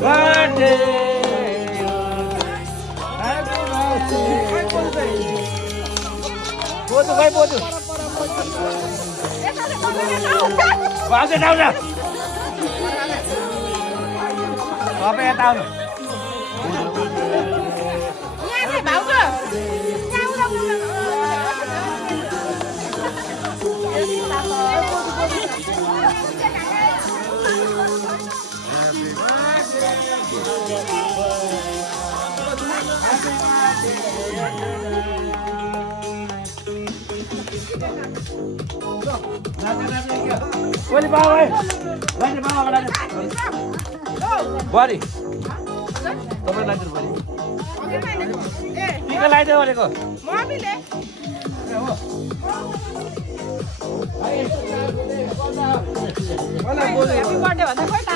birthday. Happy birthday. Boju, भाइ बोजू. बाजे डाउन. अब यता आउनु. यहाँ चाहिँ भाउजू. Boleh bawa, lanjut bawa lanjut. Bari, kamu lanjut bari. Tiga lanjut boleh kok. Mobil deh. Mana boleh? Happy birthday भन्दा खोइ त